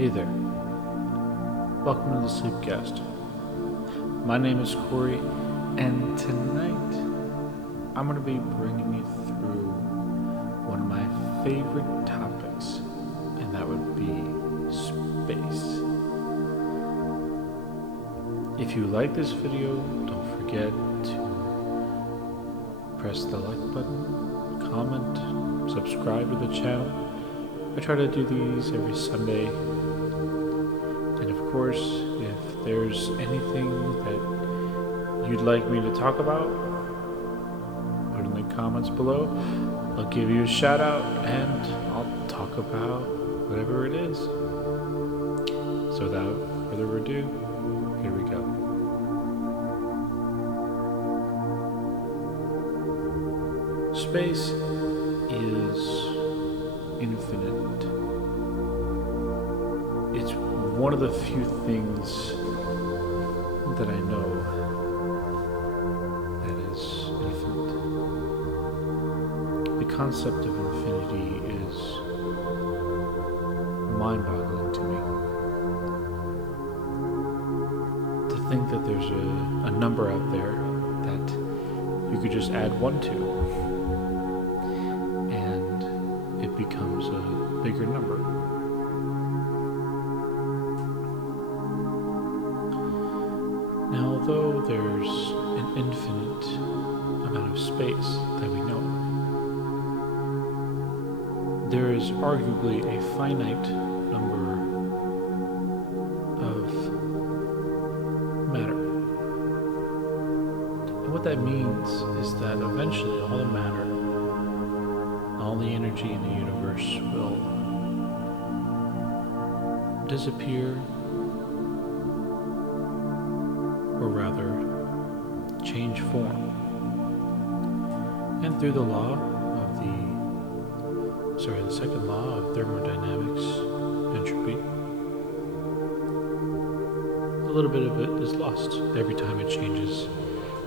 Hey there, welcome to the Sleepcast. My name is Corey, and tonight I'm going to be bringing you through one of my favorite topics, and that would be space. If you like this video, don't forget to press the like button, comment, subscribe to the channel. I try to do these every Sunday. And of course, if there's anything that you'd like me to talk about, put in the comments below. I'll give you a shout out and I'll talk about whatever it is. So without further ado, here we go. Space is infinite. It's one of the few things that I know that is infinite. The concept of infinity is mind-boggling to me. To think that there's a number out there that you could just add one to, and it becomes a bigger number. Now, although there's an infinite amount of space that we know, there is arguably a finite number of matter. And what that means is that eventually all the matter, all the energy in the universe will disappear, or rather, change form. And through the second law of thermodynamics, entropy, a little bit of it is lost every time it changes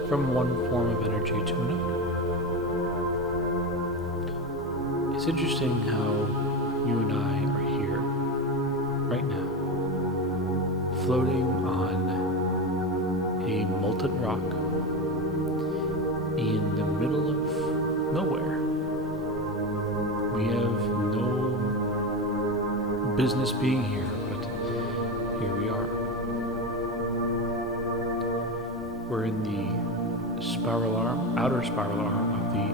from one form of energy to another. It's interesting how you and I are here, right now, floating on a molten rock in the middle of nowhere. We have no business being here, but here we are. We're in the outer spiral arm of the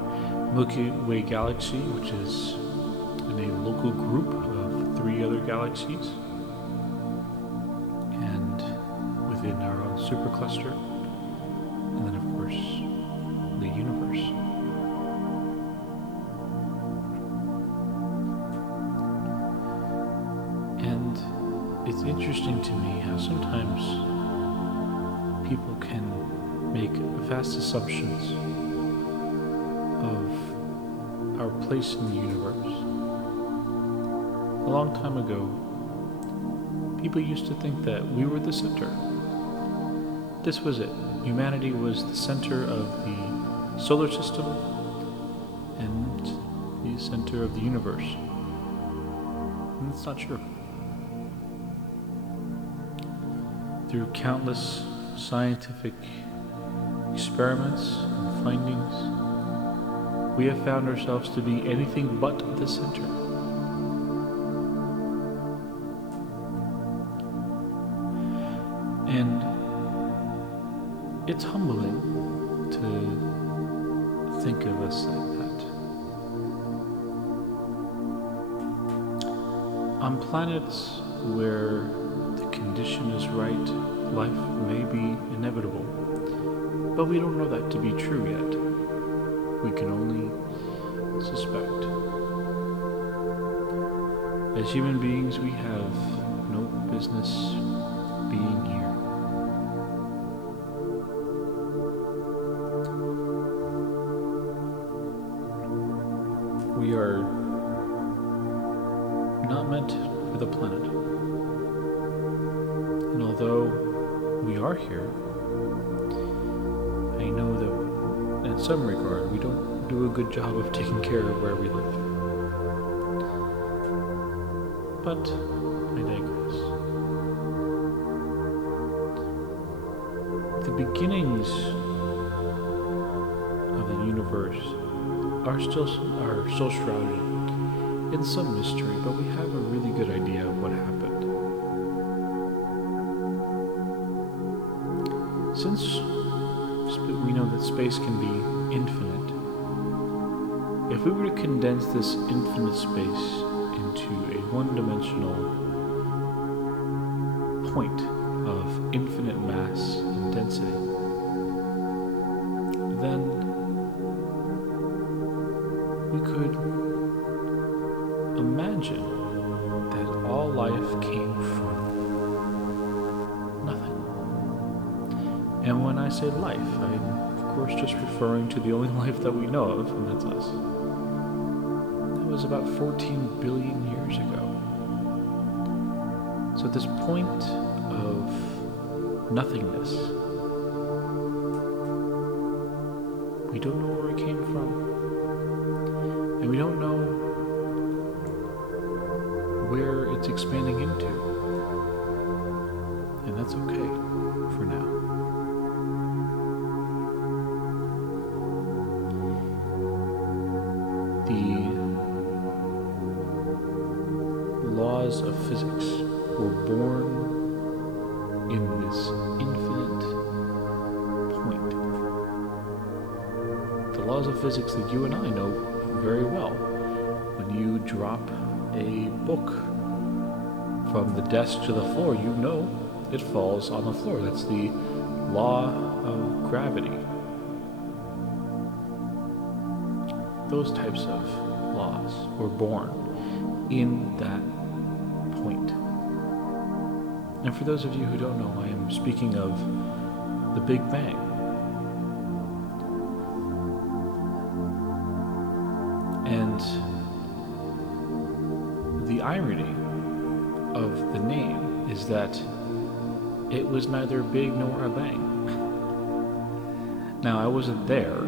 Milky Way galaxy, which is in a local group of 3 other galaxies, and within our own supercluster, and then of course the universe. And it's interesting to me how sometimes people can make vast assumptions of our place in the universe. A long time ago, people used to think that we were the center. This was it. Humanity was the center of the solar system and the center of the universe. And it's not true. Through countless scientific experiments and findings, we have found ourselves to be anything but the center. And it's humbling to think of us like that. On planets where the condition is right, life may be inevitable, but we don't know that to be true yet. We can only suspect. As human beings, we have no business being here. We are not meant for the planet. And although we are here, I know that in some regard we don't do a good job of taking care of where we live. But I digress. beginnings of the universe are still shrouded in some mystery, but we have a really good idea of what happened. Since we know that space can be infinite, if we were to condense this infinite space into a one-dimensional point of infinite mass and density, then we could imagine that all life came from nothing. And when I say life, I'm of course just referring to the only life that we know of, and that's us. That was about 14 billion years ago. So at this point of nothingness, we don't know where it came from, and we don't know where it's expanding into, and that's okay for now. The laws of physics were born in this infinite point. The laws of physics that you and I know very well. When you drop a book from the desk to the floor, you know it falls on the floor. That's the law of gravity. Those types of laws were born in that point. And for those of you who don't know, I am speaking of the Big Bang. And the irony of the name is that it was neither big nor a bang. Now, I wasn't there,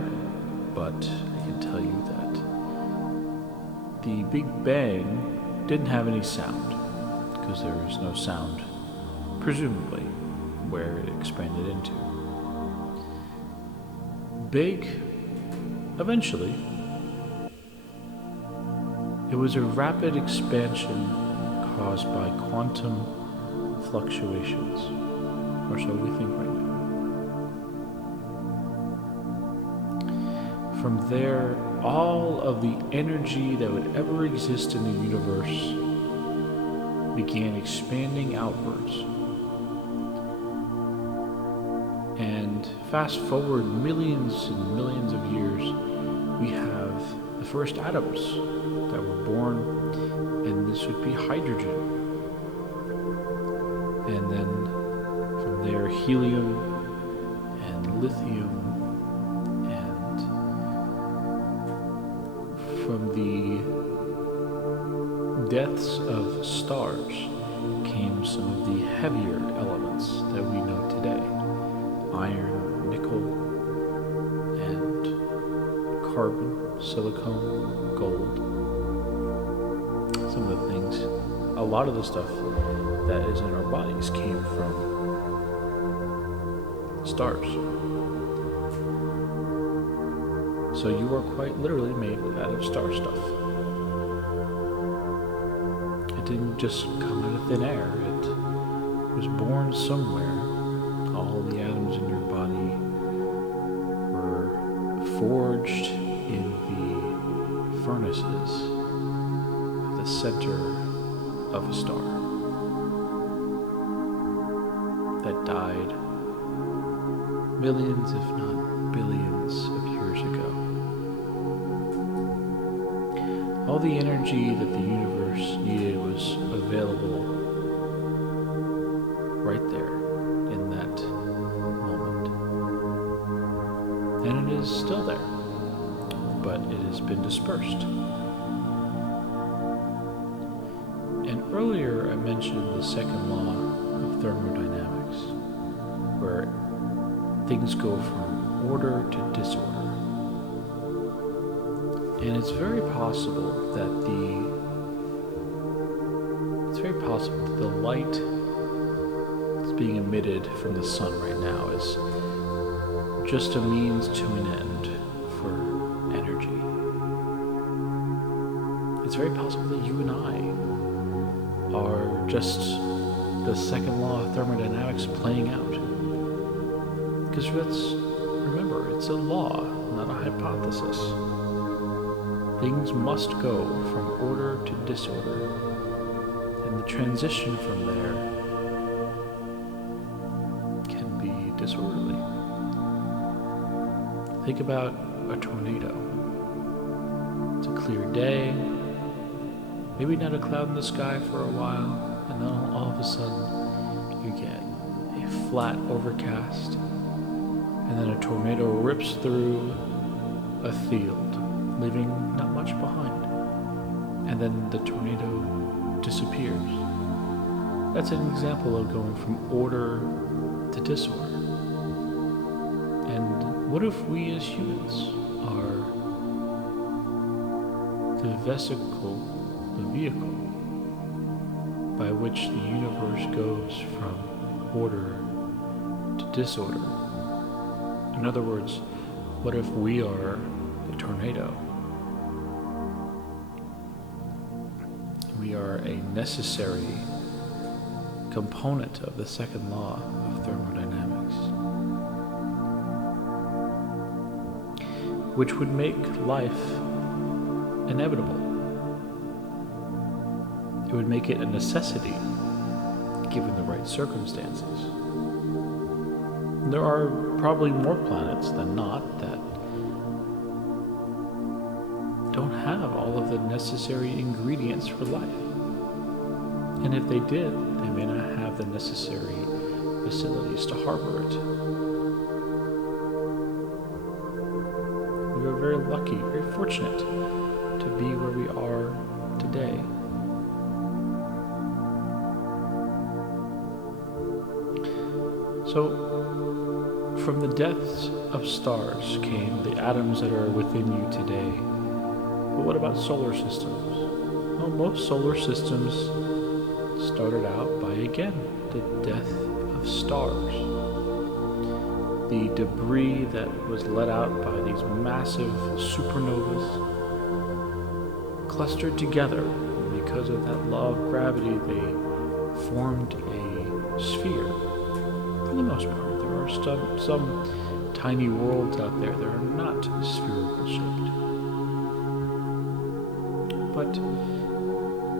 but I can tell you that the Big Bang didn't have any sound, because there is no sound, presumably, where it expanded into. Big, eventually, it was a rapid expansion caused by quantum fluctuations, or so we think right now. From there, all of the energy that would ever exist in the universe began expanding outwards. And fast forward millions and millions of years, we have the first atoms that were born, and this would be hydrogen. And then from there, helium and lithium, and from the deaths of stars came some of the heavier elements that we know today: iron, nickel, and carbon, silicon, gold. Some of the things, a lot of the stuff that is in our bodies came from stars. So you are quite literally made out of star stuff. It didn't just come out of thin air. It was born somewhere. All the atoms in your body were forged in the furnaces of the center of a star that died millions, if not billions, of years ago. All the energy that the universe needed was available right there in that moment. And it is still there, but it has been dispersed. And earlier I mentioned the second law of thermodynamics, where things go from order to disorder. And it's very possible that the light that's being emitted from the sun right now is just a means to an end for energy. It's very possible that you and I are just the second law of thermodynamics playing out. Because remember, it's a law, not a hypothesis. Things must go from order to disorder, and the transition from there can be disorderly. Think about a tornado. It's a clear day, maybe not a cloud in the sky for a while, and then all of a sudden you get a flat overcast, and then a tornado rips through a field, leaving not much behind, and then the tornado disappears. That's an example of going from order to disorder. And what if we as humans are the vehicle by which the universe goes from order to disorder? In other words, what if we are the tornado? We are a necessary component of the second law of thermodynamics, which would make life inevitable. It would make it a necessity, given the right circumstances. There are probably more planets than not that don't have all of the necessary ingredients for life. And if they did, they may not have the necessary facilities to harbor it. We are very lucky, very fortunate to be where we are today. So, from the depths of stars came the atoms that are within you today. But what about solar systems? Well, most solar systems started out by, again, the death of stars. The debris that was let out by these massive supernovas clustered together. And because of that law of gravity, they formed a sphere. For the most part, there are some tiny worlds out there that are not spherical shaped. But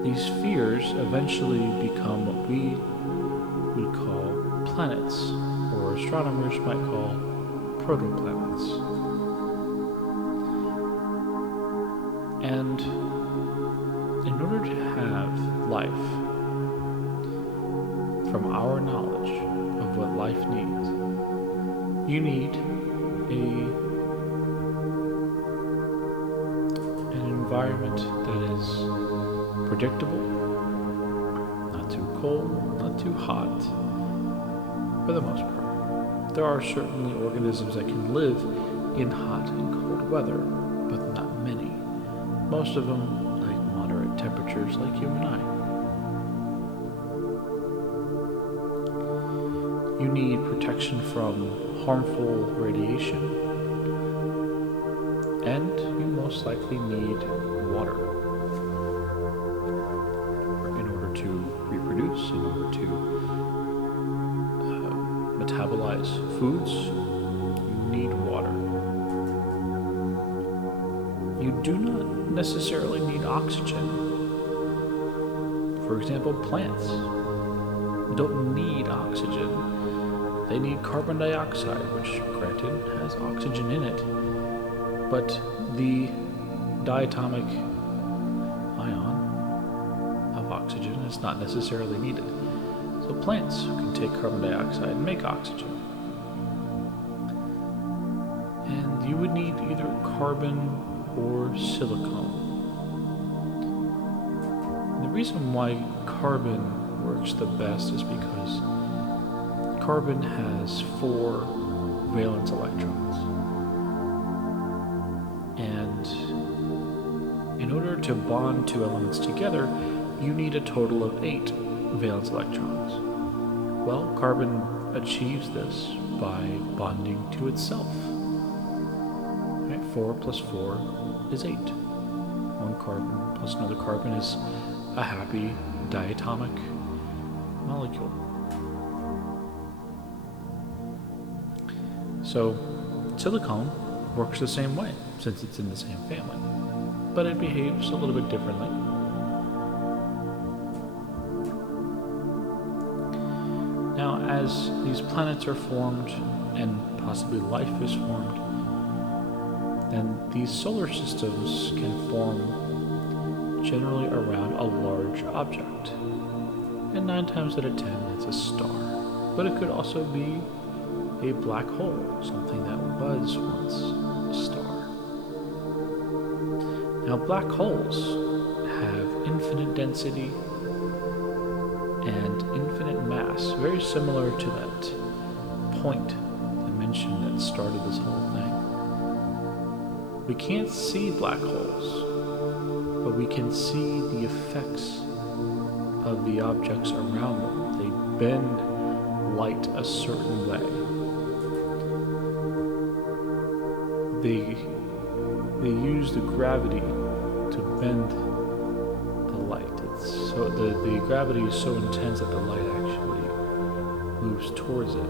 these spheres eventually become what we would call planets, or astronomers might call protoplanets. And in order to have life, from our knowledge of what life needs, you need an environment that is predictable, not too cold, not too hot, for the most part. There are certainly organisms that can live in hot and cold weather, but not many. Most of them like moderate temperatures like you and I. You need protection from harmful radiation, and you most likely need water in order to reproduce, in order to metabolize foods. You need water. You do not necessarily need oxygen. For example, plants don't need oxygen. They need carbon dioxide, which, granted, has oxygen in it, but the diatomic ion of oxygen is not necessarily needed. So plants can take carbon dioxide and make oxygen. And you would need either carbon or silicone. And the reason why carbon works the best is because carbon has 4 valence electrons. And in order to bond 2 elements together, you need a total of 8 valence electrons. Well, carbon achieves this by bonding to itself. Right? 4 plus 4 is 8. One carbon plus another carbon is a happy diatomic molecule. So silicon works the same way since it's in the same family, but it behaves a little bit differently. Now, as these planets are formed and possibly life is formed, then these solar systems can form generally around a large object. And 9 times out of 10, it's a star. But it could also be a black hole, something that was once a star. Now, black holes have infinite density and infinite mass, very similar to that point I mentioned that started this whole thing. We can't see black holes, but we can see the effects of the objects around them. They bend light a certain way. They use the gravity to bend the light. So the gravity is so intense that the light actually moves towards it.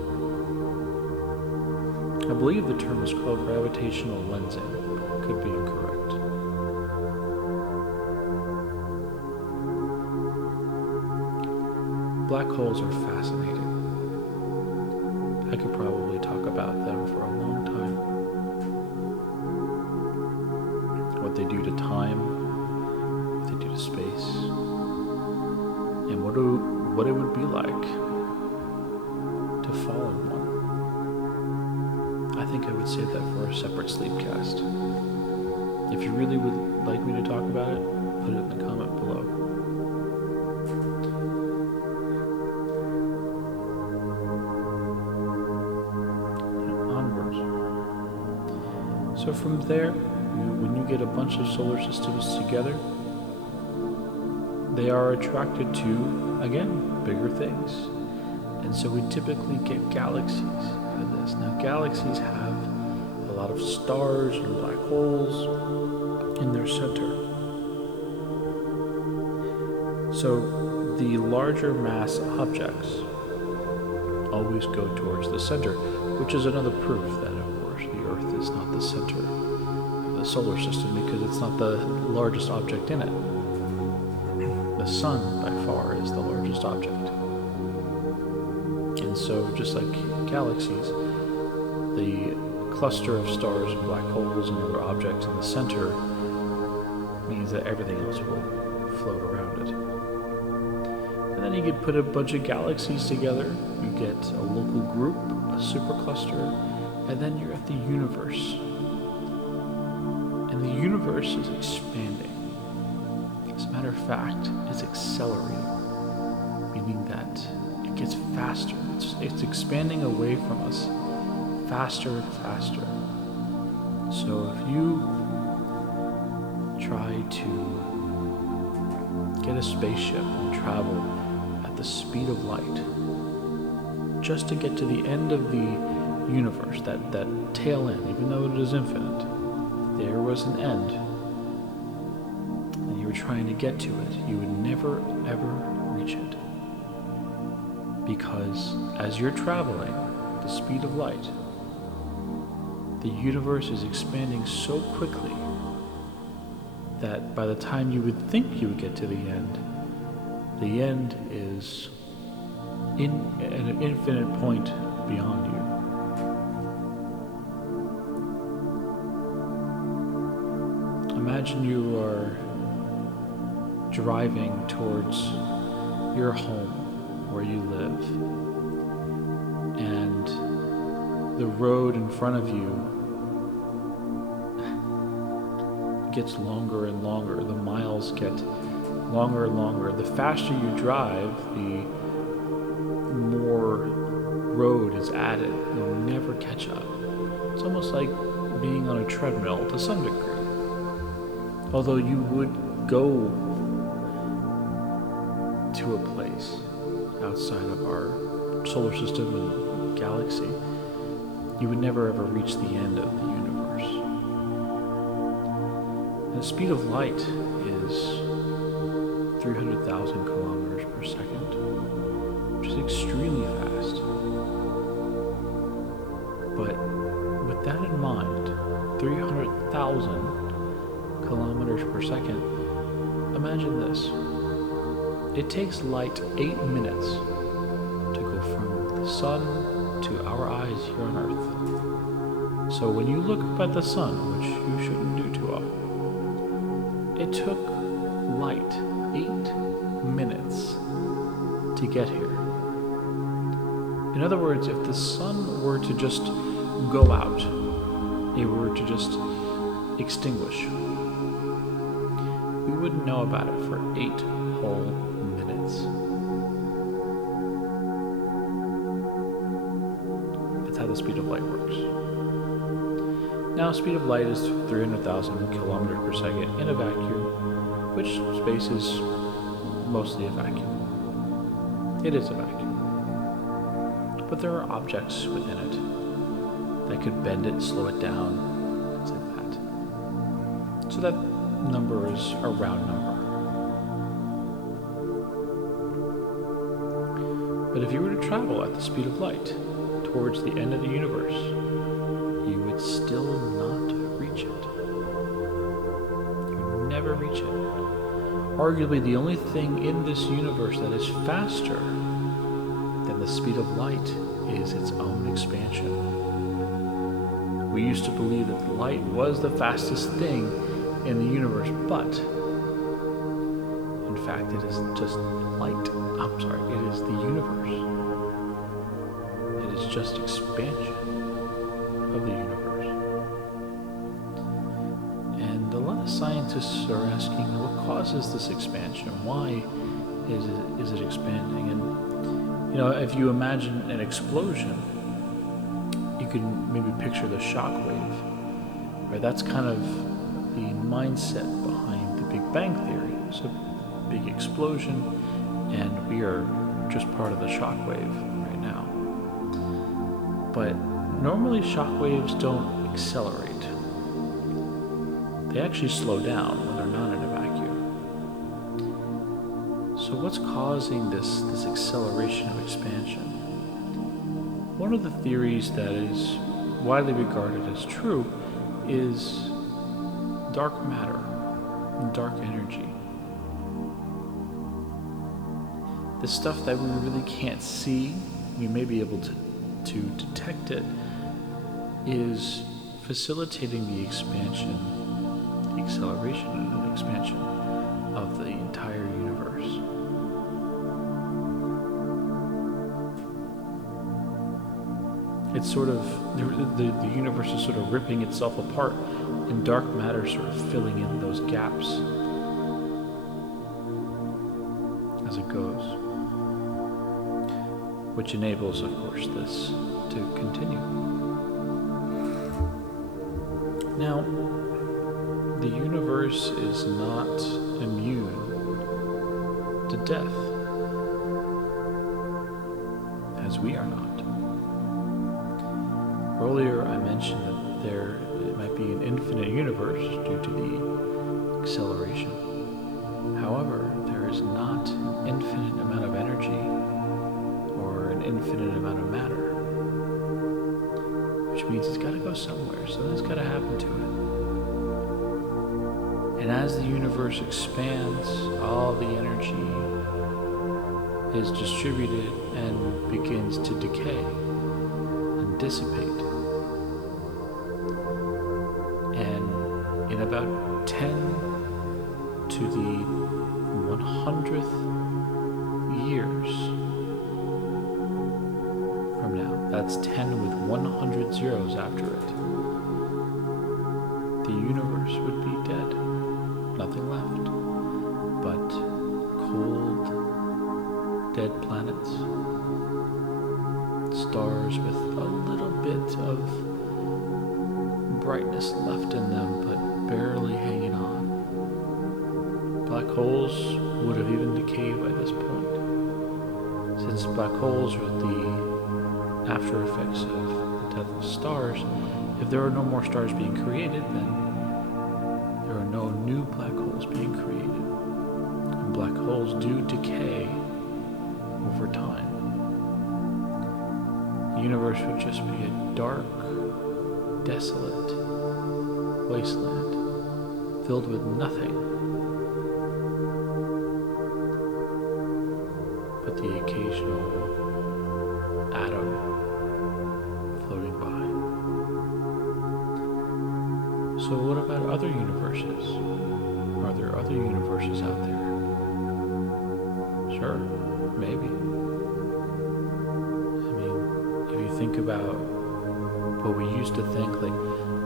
I believe the term is called gravitational lensing. Could be incorrect. Black holes are fascinating. I could probably talk about them for a long time. What they do to time, what they do to space, and what it would be like to fall in one. I think I would save that for a separate Sleepcast. If you really would like me to talk about it, put it in the comment below. Onwards. So from there, when you get a bunch of solar systems together, they are attracted to, again, bigger things. And so we typically get galaxies out of this. Now, galaxies have a lot of stars and black holes in their center. So the larger mass objects always go towards the center, which is another proof that, of course, the Earth is not the center of the solar system because it's not the largest object in it. The sun, by far, is the largest object. And so, just like galaxies, the cluster of stars and black holes and other objects in the center means that everything else will float around it. And then you could put a bunch of galaxies together, you get a local group, a supercluster, and then you're at the universe. And the universe is expanding. As a matter of fact, it's accelerating, meaning that it gets faster. It's expanding away from us faster and faster. So if you try to get a spaceship and travel at the speed of light just to get to the end of the universe, that tail end, even though it is infinite, if there was an end and you were trying to get to it, you would never ever reach it. Because as you're traveling at the speed of light, the universe is expanding so quickly that by the time you would think you would get to the end is at an infinite point beyond you. Imagine you are driving towards your home where you live, and the road in front of you gets longer and longer. The miles get longer and longer. The faster you drive, the more road is added. You'll never catch up. It's almost like being on a treadmill to some degree. Although you would go to a place outside of our solar system and galaxy you would never ever reach the end of the universe. And the speed of light is 300,000 kilometers per second, which is extremely fast. But with that in mind, 300,000 kilometers per second, imagine this. It takes light 8 minutes to go from the sun to our eyes here on Earth. So when you look up at the sun, which you shouldn't do too often, it took light 8 minutes to get here. In other words, if the sun were to just go out, it were to just extinguish, we wouldn't know about it for 8 whole minutes. That's how the speed of light works. Now, speed of light is 300,000 kilometers per second in a vacuum, which space is mostly a vacuum. It is a vacuum. But there are objects within it that could bend it, slow it down, things like that. So that number is a round number. But if you were to travel at the speed of light towards the end of the universe, you would still not reach it. You would never reach it. Arguably, the only thing in this universe that is faster than the speed of light is its own expansion. We used to believe that light was the fastest thing in the universe, but in fact it is just light. It is the universe. It is just expansion of the universe. And a lot of scientists are asking, what causes this expansion? Why is it expanding? And if you imagine an explosion, you can maybe picture the shock wave, right? That's kind of the mindset behind the Big Bang Theory. It's a big explosion, and we are just part of the shock wave right now. But normally shock waves don't accelerate. They actually slow down when they're not in a vacuum. So what's causing this acceleration of expansion? One of the theories that is widely regarded as true is dark matter, dark energy. The stuff that we really can't see, we may be able to detect it, is facilitating the expansion, the acceleration and expansion of the entire universe. It's sort of, the universe is sort of ripping itself apart, and dark matter sort of filling in those gaps as it goes, which enables, of course, this to continue. Now, the universe is not immune to death, as we are not. Earlier, I mentioned that it might be an infinite universe due to the acceleration. However, there is not an infinite amount of energy or an infinite amount of matter, which means it's got to go somewhere. Something's got to happen to it. And as the universe expands, all the energy is distributed and begins to decay and dissipate. And in about 10 to the 100th years from now, that's 10 with 100 zeros after it, the universe would be dead. Nothing left but cold, dead planets, stars with a little bit of brightness left in them, but barely hanging on. Black holes would have even decayed by this point, since black holes are the after effects of death of stars, if there are no more stars being created, then there are no new black holes being created. And black holes do decay over time. The universe would just be a dark, desolate wasteland filled with nothing but the occasional atom floating by. So what about other universes? Are there other universes out there? Sure, maybe. I mean, if you think about what we used to think, like,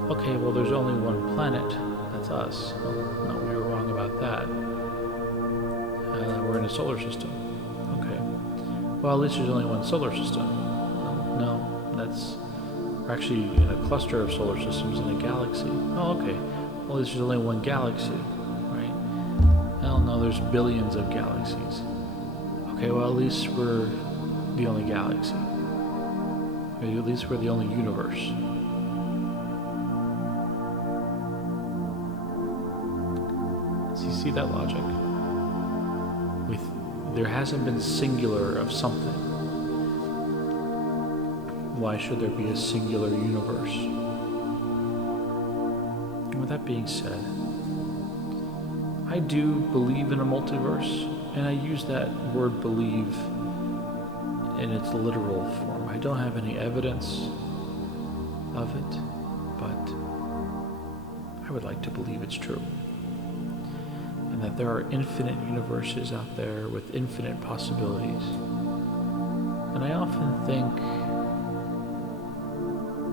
okay, well, there's only one planet, that's us. Well, no, we were wrong about that. We're in a solar system. Okay. Well, at least there's only one solar system. No, we're actually in a cluster of solar systems in a galaxy. Oh, okay. Well, at least there's only one galaxy, right? Well, no, there's billions of galaxies. Okay, well, at least we're the only galaxy. Maybe at least we're the only universe. So you see that logic? There hasn't been singular of something. Why should there be a singular universe? And with that being said, I do believe in a multiverse, and I use that word believe in its literal form. I don't have any evidence of it, but I would like to believe it's true. And that there are infinite universes out there with infinite possibilities. And I often think,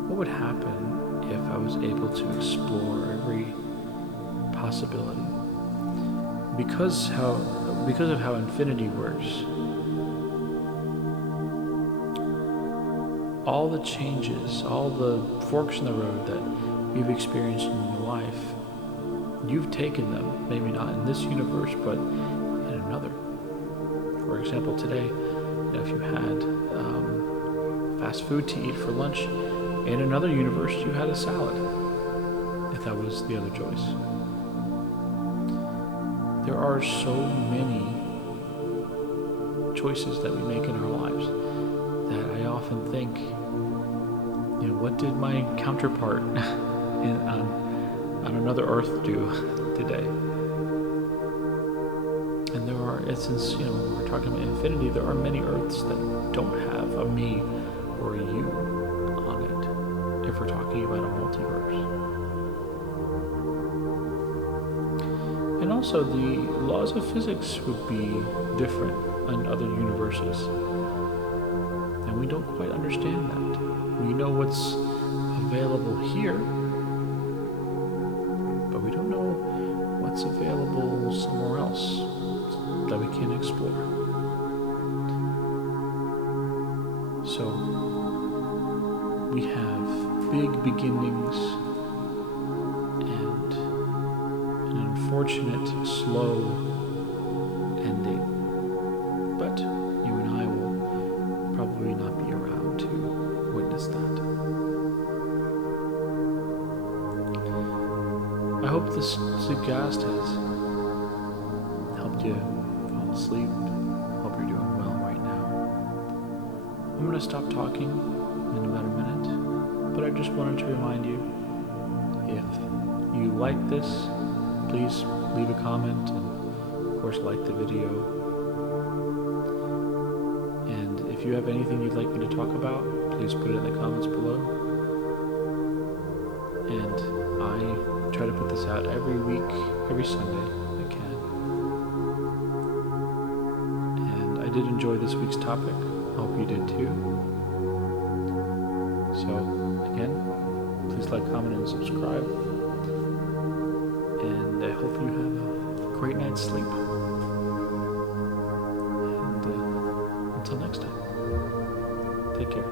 what would happen if I was able to explore every possibility? Because of how infinity works, all the changes, all the forks in the road that we've experienced in your life, you've taken them, maybe not in this universe, but in another. For example, today, if you had fast food to eat for lunch, in another universe you had a salad, if that was the other choice. There are so many choices that we make in our lives that I often think, what did my counterpart on another Earth do today? And there are, since when we're talking about infinity, there are many Earths that don't have a me or a you on it, if we're talking about a multiverse. And also, the laws of physics would be different in other universes. And we don't quite understand that. We know what's available here, but we don't know what's available somewhere else that we can explore. So, we have big beginnings and an unfortunate, slow ending. But you and I will probably not be around to witness that. I hope this Sleepcast has helped you fall asleep. Hope you're doing well right now. I'm going to stop talking in about a minute, but I just wanted to remind you, if you like this, please leave a comment and, of course, like the video. And if you have anything you'd like me to talk about, please put it in the comments below. And I try to put this out every week, every Sunday I can. And I did enjoy this week's topic. I hope you did too. So, again, please like, comment, and subscribe. And I hope you have a great night's sleep. And until next time, take care.